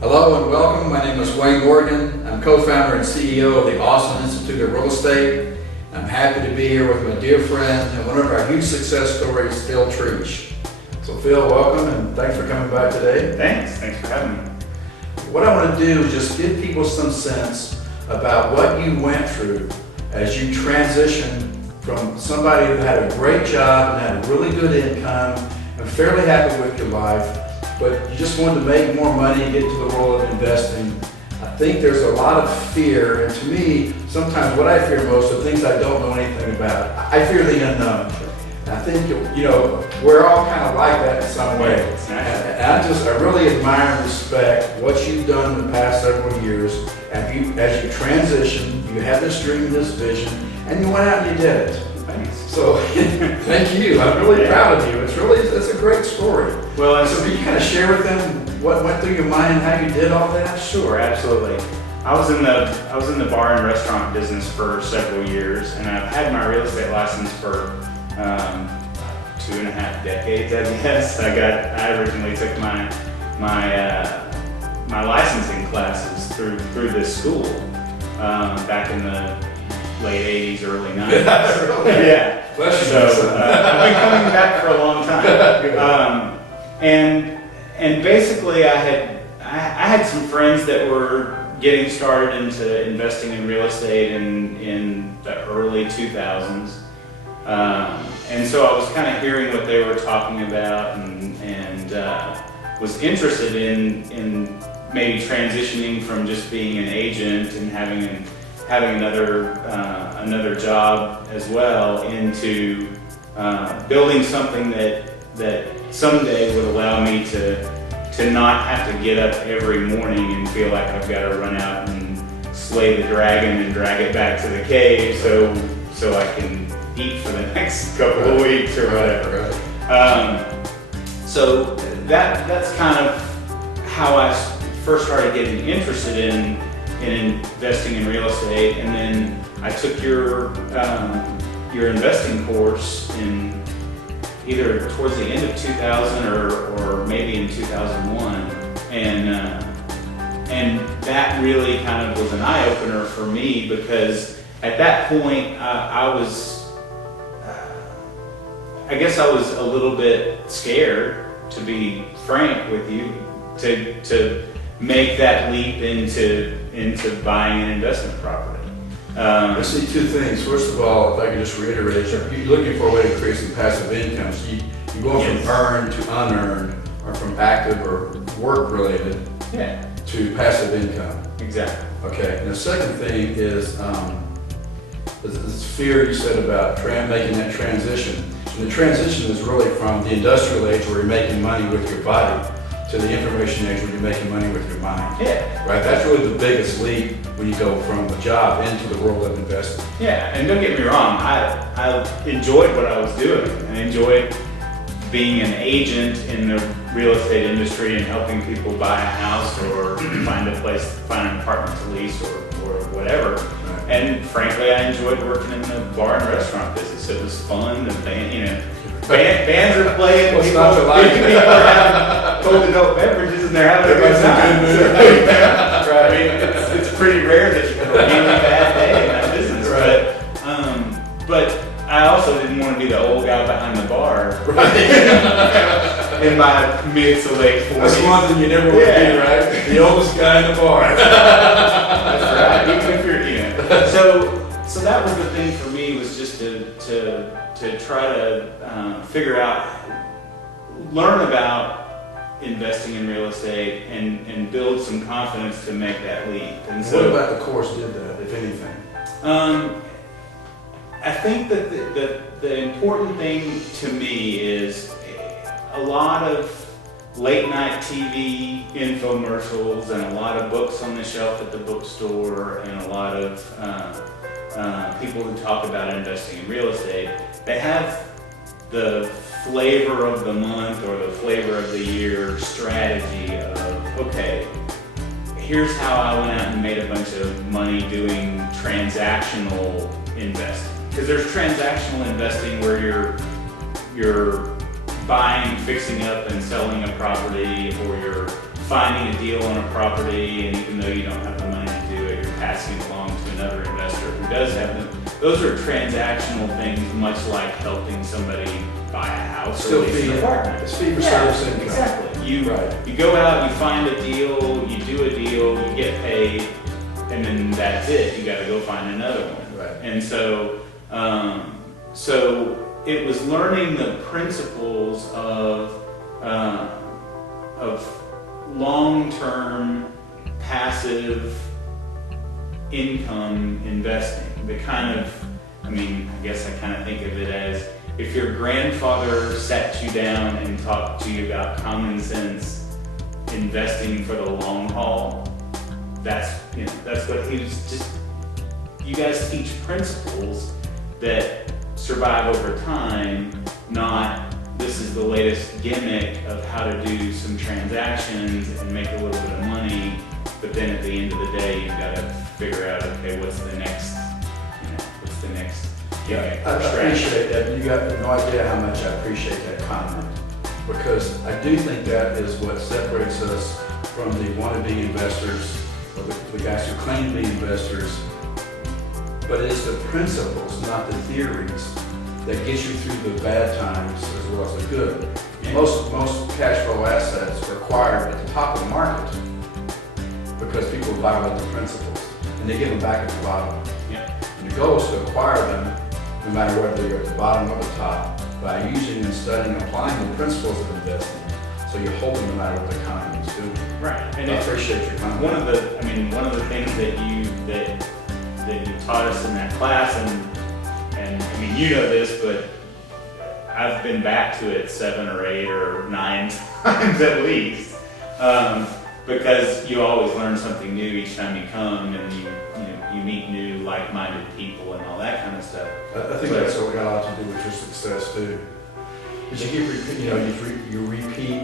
Hello and welcome. My name is Wayne Morgan. I'm co-founder and CEO of the Austin Institute of Real Estate. I'm happy to be here with my dear friend and one of our huge success stories, Phil Trietsch. So Phil, welcome and thanks for coming by today. Thanks for having me. What I want to do is just give people some sense about what you went through as you transitioned from somebody who had a great job and had a really good income and fairly happy with your life, but you just wanted to make more money and get into the world of investing. I think there's a lot of fear, and to me, sometimes what I fear most are things I don't know anything about. I fear the unknown. And I think, we're all kind of like that in some way. And I really admire and respect what you've done in the past several years. As you transition, you had this dream, this vision, and you went out and you did it. Thanks. So, thank you. I'm really proud of you. It's a great story. Well, so can you kind of share with them what went through your mind and how you did all that? Sure, absolutely. I was in the bar and restaurant business for several years, and I've had my real estate license for 2.5 decades, I guess. I originally took my licensing classes through this school back in the late 80s, early 90s. Really? Yeah. So I've been coming back for a long time. And basically I had some friends that were getting started into investing in real estate in the early 2000s. And so I was kind of hearing what they were talking about and was interested in maybe transitioning from just being an agent and having another job as well into building something that someday would allow me to not have to get up every morning and feel like I've got to run out and slay the dragon and drag it back to the cave so I can eat for the next couple of weeks or whatever. So that's kind of how I first started getting interested in investing in real estate, and then I took your investing course in either towards the end of 2000 or maybe in 2001, and that really kind of was an eye-opener for me, because at that point I guess I was a little bit scared, to be frank with you, to make that leap into buying an investment property. I see two things. First of all, if I could just reiterate, you're looking for a way to create some passive income. So you're going from earned to unearned, or from active or work-related to passive income. Exactly. Okay. And the second thing is this fear you said about making that transition. And the transition is really from the industrial age, where you're making money with your body, to the information age when you're making money with your mind. Yeah. Right? That's really the biggest leap when you go from a job into the world of investing. Yeah, and don't get me wrong, I enjoyed what I was doing. I enjoyed being an agent in the real estate industry and helping people buy a house or find an apartment to lease or whatever. Right. And frankly, I enjoyed working in the bar and restaurant business. It was fun, and bands are playing, people are having cold adult beverages, and they're having a good time. Right. I mean, it's pretty rare that you have a really bad day in that business. Right. But I also didn't want to be the old guy behind the bar. Right. In my mid to late 40s. That's one thing you never want to be, right? The oldest guy in the bar. That's right. Even if you're, So that was the thing for me, was just to try to learn about investing in real estate and build some confidence to make that leap. And what about the course did that, if anything? I think that the important thing to me is a lot of late night TV infomercials and a lot of books on the shelf at the bookstore and a lot of people who talk about investing in real estate. They have the flavor of the month or the flavor of the year strategy of, okay, here's how I went out and made a bunch of money doing transactional investing. Because there's transactional investing where you're buying, fixing up, and selling a property, or you're finding a deal on a property, and even though you don't have the money to do it, you're passing it along to another investor who does have them. Those are transactional things, much like helping somebody buy a house or lease an apartment. It's fee for service income. Exactly. Right. You go out, you find a deal, you do a deal, you get paid, and then that's it. You got to go find another one. Right. And so, so it was learning the principles of long-term passive income investing. The kind of, I guess I kind of think of it as if your grandfather sat you down and talked to you about common sense investing for the long haul, that's what he was just, you guys teach principles that survive over time, not this is the latest gimmick of how to do some transactions and make a little bit of money, but then at the end of the day, you've got to figure out, okay, what's the next gimmick I or strategy. appreciate that. You got no idea how much I appreciate that comment, because I do think that is what separates us from the wannabe investors, or the guys who claim to be investors. But it's the principles, not the theories, that get you through the bad times as well as the good. Yeah. Most cash flow assets are acquired at the top of the market because people violate the principles, and they give them back at the bottom. Yeah. And the goal is to acquire them, no matter whether you're at the bottom or the top, by using and studying and applying the principles of investing. So you hold them no matter what the economy is doing. Right. And I appreciate your comment. one of the things that you taught us in that class, and you know this, but I've been back to it 7 or 8 or 9 times at least, because you always learn something new each time you come, and you meet new like-minded people and all that kind of stuff. I think that's what got a lot to do with your success too. Because you keep repeating, you repeat.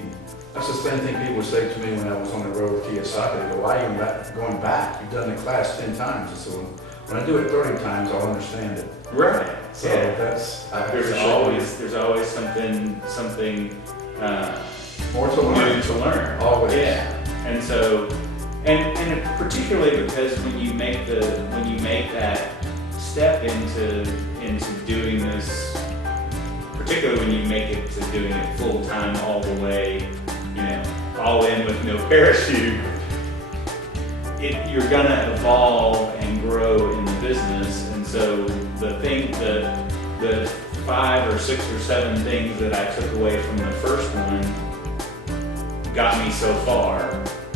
And that's the same thing people would say to me when I was on the road with Kiyosaki. They go, why are you going back? You've done the class 10 times. And so when I do it 30 times, I'll understand it. Right. So there's always something more to learn. new to learn. Always. Yeah. And so, and particularly because when you make that step into doing this, particularly when you make it to doing it full time all the way, all in with no parachute, you're gonna evolve and grow in the business. And so the 5 or 6 or 7 things that I took away from the first one got me so far,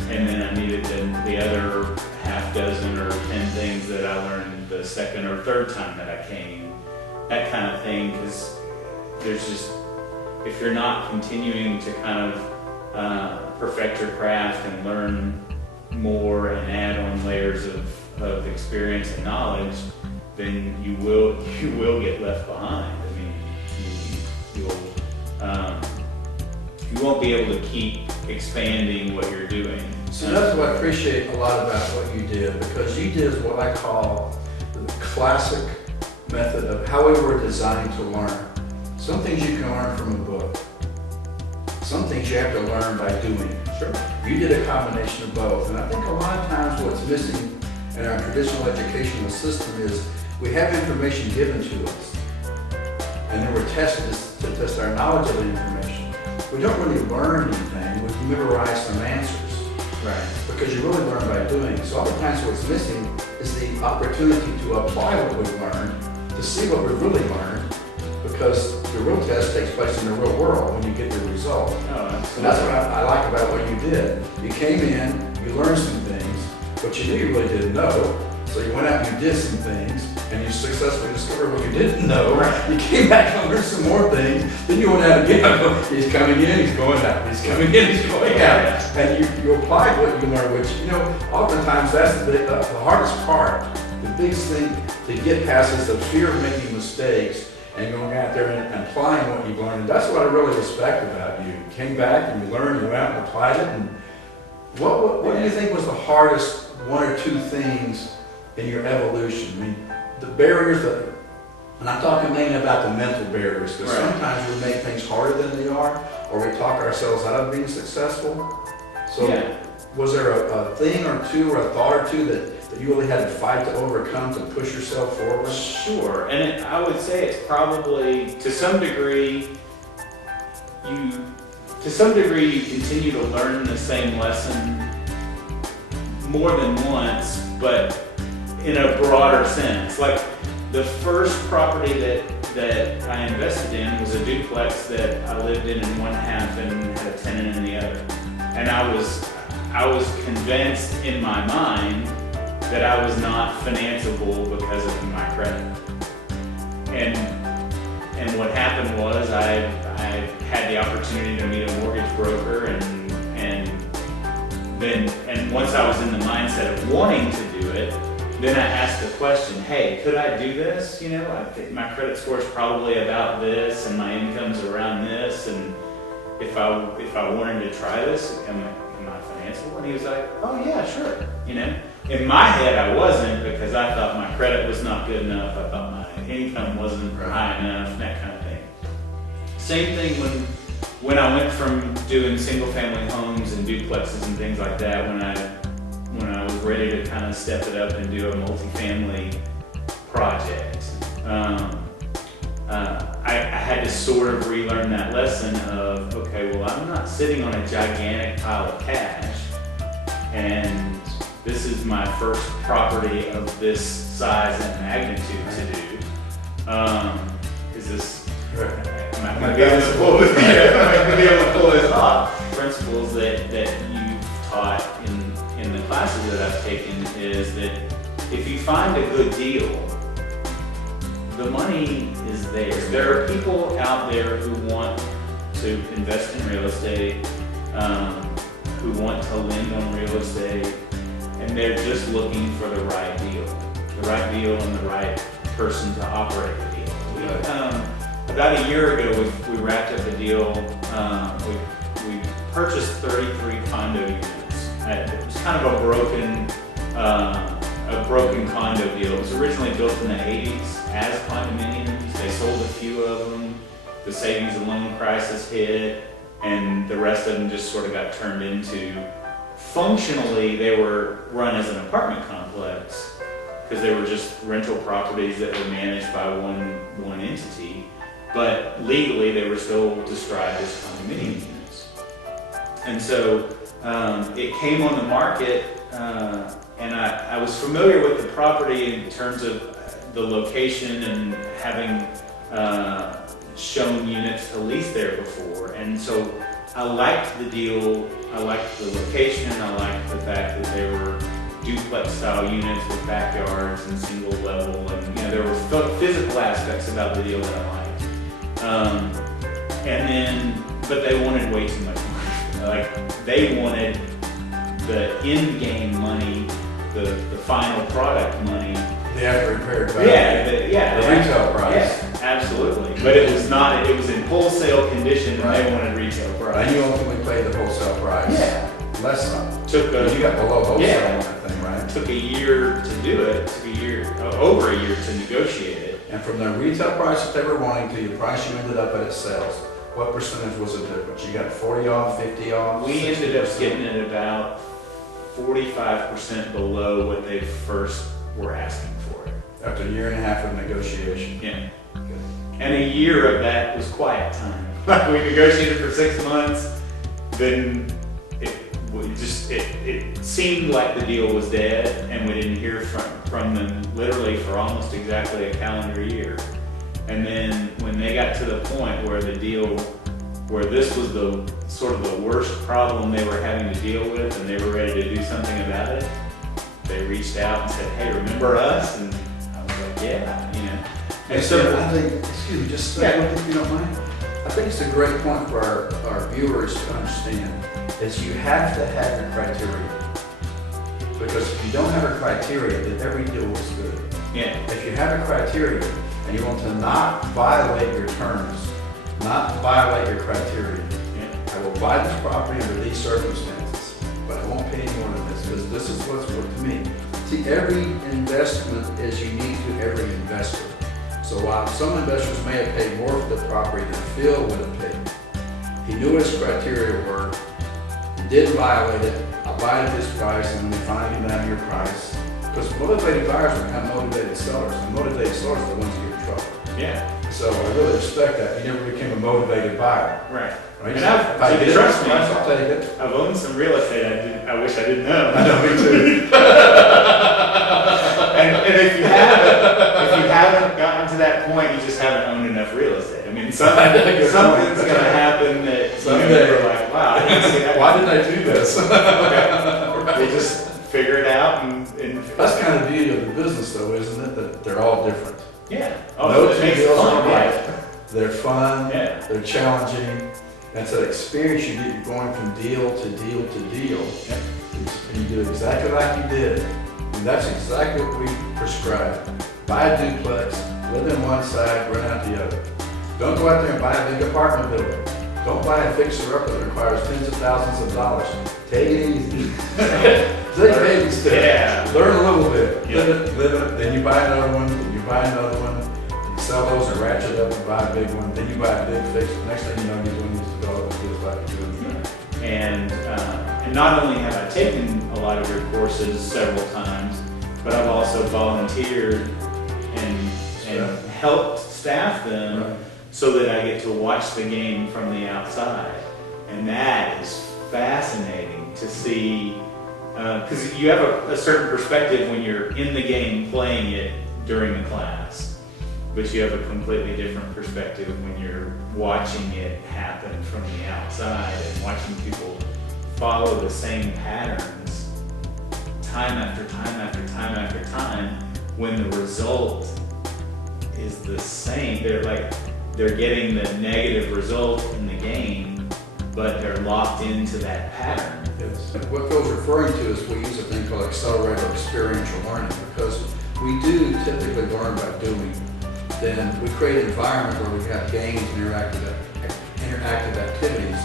and then I needed the other half dozen or 10 things that I learned the second or third time that I came, that kind of thing. Because there's just, if you're not continuing to kind of perfect your craft and learn more and add on layers of experience and knowledge, then you will get left behind. You won't be able to keep expanding what you're doing. So that's what I appreciate a lot about what you did, because you did what I call the classic method of how we were designed to learn. Some things you can learn from a book. Some things you have to learn by doing. Sure. You did a combination of both. And I think a lot of times what's missing in our traditional educational system is we have information given to us, and then we're tested to test our knowledge of the information. We don't really learn anything. We memorize some answers. Right. Because you really learn by doing. So oftentimes what's missing is the opportunity to apply what we've learned, to see what we've really learned, because the real test takes place in the real world when you get the result. Oh, absolutely. And that's what I like about what you did. You came in, you learned some things, but you knew you really didn't know. So you went out and you did some things, and you successfully discovered what you didn't know. Right. You came back and learned some more things. Then you went out again. He's coming in, he's going out. He's coming in, he's going out. And you applied what you learned, which, oftentimes that's the hardest part. The biggest thing to get past is the fear of making mistakes and going out there and applying what you've learned. And that's what I really respect about you. You came back and you learned, you went out and applied it. And what do you think was the hardest 1 or 2 things in your evolution? I mean, the barriers And I'm talking mainly about the mental barriers, because Right. sometimes we make things harder than they are, or we talk ourselves out of being successful. So Yeah. was there a thing or two, or a thought or two that you really had to fight to overcome to push yourself forward? Sure, and I would say it's probably, to some degree, you continue to learn the same lesson more than once, but in a broader sense. Like the first property that I invested in was a duplex that I lived in one half and had a tenant in the other. And I was convinced in my mind that I was not financeable because of my credit. And what happened was I had the opportunity to meet a mortgage broker, and once I was in the mindset of wanting to do it, then I asked the question, hey, could I do this? You know, I think my credit score is probably about this, and my income's around this, and if I wanted to try this, am I financeable? And he was like, oh yeah, sure. You know, in my head I wasn't, because I thought my credit was not good enough. I thought my income wasn't high enough, that kind of thing. Same thing when I went from doing single family homes and duplexes and things like that, when I was ready to kind of step it up and do a multifamily project. I had to sort of relearn that lesson of, okay, well, I'm not sitting on a gigantic pile of cash, and this is my first property of this size and magnitude to do. Is this, am I going to be able to pull this off? Principles that you taught in the classes that I've taken is that if you find a good deal, the money is there. There are people out there who want to invest in real estate, who want to lend on real estate, and they're just looking for the right deal and the right person to operate the deal. About a year ago, we wrapped up a deal. We purchased 33 condo units. It was kind of a broken condo deal. It was originally built in the 80s as condominiums. They sold a few of them. The savings and loan crisis hit, and the rest of them just sort of got turned into, functionally, they were run as an apartment complex because they were just rental properties that were managed by one entity, but legally they were still described as condominium units. And so it came on the market, and I was familiar with the property in terms of the location and having shown units to lease there before. And so I liked the deal, I liked the location, I liked the fact that they were duplex style units with backyards and single level, and there were physical aspects about the deal that I liked. But they wanted way too much money. Like, they wanted the in-game money, the final product money. The after repaired value. The retail price. Yeah, absolutely. But it was not, it was in wholesale condition, and they wanted retail price. And you ultimately paid the wholesale price. Yeah. Less than. Took You got below wholesale on that thing, right? It took a year to do it. Over a year to negotiate it. And from the retail price that they were wanting to the price you ended up at sales, what percentage was the difference? You got 40 off, 50 off? We ended up getting it about 45% below what they first were asking for it. After a year and a half of negotiation. Yeah. Good. And a year of that was quiet time. Like, we negotiated for 6 months, then it seemed like the deal was dead, and we didn't hear from them literally for almost exactly a calendar year. And then when they got to the point where this was the sort of the worst problem they were having to deal with, and they were ready to do something about it, they reached out and said, hey, remember us? And I was like, yeah, And so I think, excuse me, just say one thing if you don't mind. I think it's a great point for our viewers to understand, is you have to have your criteria. Because if you don't have a criteria, then every deal is good. Yeah. If you have a criteria and you want to not violate your terms, not violate your criteria, I will buy this property under these circumstances, but I won't pay any more than this, because this is what's worth to me. See, every investment is unique to every investor. So while some investors may have paid more for the property than Phil would have paid, he knew his criteria were, he didn't violate it, I'll buy it at this price, and when they finally get down to your price. Because motivated buyers become motivated sellers, and motivated sellers are the ones who get in trouble. Yeah. So I really respect that. You never became a motivated buyer. Right. Right? And If I did, trust me, I'll take it. I've owned some real estate I wish I didn't know. I know, me too. And if you haven't gotten to that point, you just haven't owned enough real estate. I mean, something's going to happen that Someday. you're like, wow, I didn't see that. Why did I do this? They just figure it out and That's kind of the beauty of the business though, isn't it? That they're all different. yeah. No it two makes it deals fun, are yeah. alike. They're fun, Yeah. they're challenging. That's that experience you get going from deal to deal to deal. Yep. And you do exactly like you did. And that's exactly what we prescribe. Buy a duplex, live in one side, rent out the other. Don't go out there and buy a big apartment building. Don't buy a fixer-upper that requires tens of thousands of dollars. Take it easy. Take baby steps. Yeah. Learn a little bit. Yeah. Live it. Then you buy another one. Then you buy another one. You sell those and ratchet up and buy a big one. Then you buy a big fix. Next thing you know, you're doing these development deals like you're doing. And not only have I taken a lot of your courses several times, but I've also volunteered and helped staff them Right. so that I get to watch the game from the outside. And that is fascinating to see, because you have a certain perspective when you're in the game playing it during the class, but you have a completely different perspective when you're watching it happen from the outside and watching people follow the same patterns time after time after time after time when the result is the same. They're getting the negative result in the game, but they're locked into that pattern. Yes. What Phil's referring to is we use a thing called accelerated experiential learning because we do typically learn by doing. Then we create an environment where we have games and interactive activities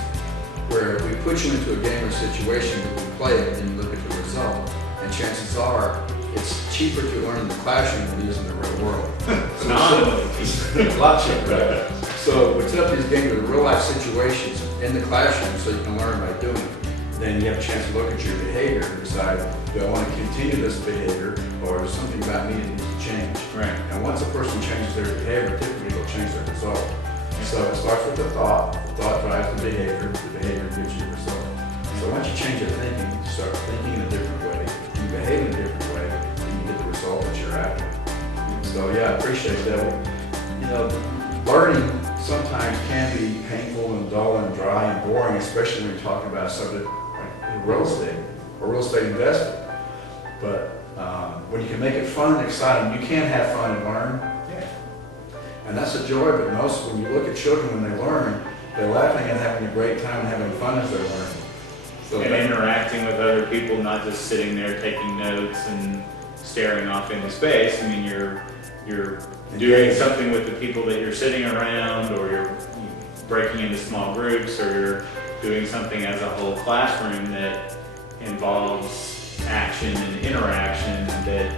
where we put you into a game or situation that we play it and you look at the result. And chances are it's cheaper to learn in the classroom than it is in the real world. A lot cheaper. So we set up these games with real life situations in the classroom so you can learn by doing it. Then you have a chance to look at your behavior and decide, do I want to continue this behavior or is something about me that needs to change? Right. And once a person changes their behavior, typically they'll change their result. So it starts with the thought drives the behavior gives you a result. So once you change your thinking, you start thinking in a different way, you behave in a different way, and you get the result that you're after. So yeah, I appreciate that. You know, learning sometimes can be painful and dull and dry and boring, especially when you're talking about a subject like real estate or real estate investing. But when you can make it fun and exciting, you can have fun and learn. Yeah. And that's a joy, but most, when you look at children when they learn, they're laughing and having a great time and having fun as they're learning. So And interacting with other people, not just sitting there taking notes and staring off into space. I mean, you're doing something with the people that you're sitting around, or you're breaking into small groups, or you're doing something as a whole classroom that involves action and interaction that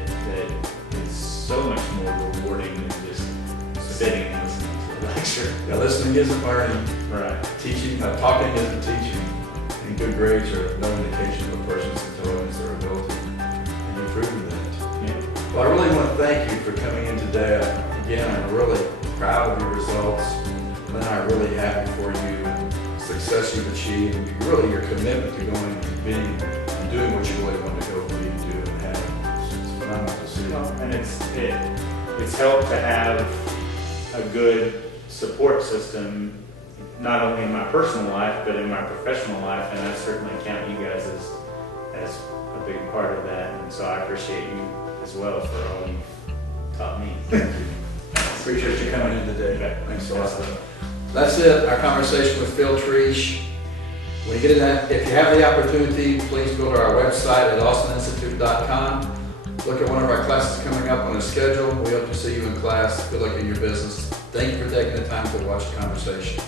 is so much more rewarding than just sitting and listening to a lecture. yeah, listening isn't learning, Right. teaching, talking isn't teaching, and good grades are no indication of a person's intelligence or ability, and you've proven that. Yeah. Well, I really want to thank you for coming in today. Again, I'm really proud of your results, and I'm really happy for you and the success you've achieved, and really your commitment to going and being and doing what you really want to go be and do and have. It's phenomenal to see. Well, and it's helped to have a good support system, not only in my personal life, but in my professional life, and I certainly count you guys as a big part of that, and so I appreciate you as well for all you've taught me. Appreciate you coming in today. Okay. Thanks a lot. That's it, our conversation with Phil Trietsch. When you get in that, if you have the opportunity, please go to our website at austininstitute.com. Look at one of our classes coming up on the schedule. We hope to see you in class. Good luck in your business. Thank you for taking the time to watch the conversation.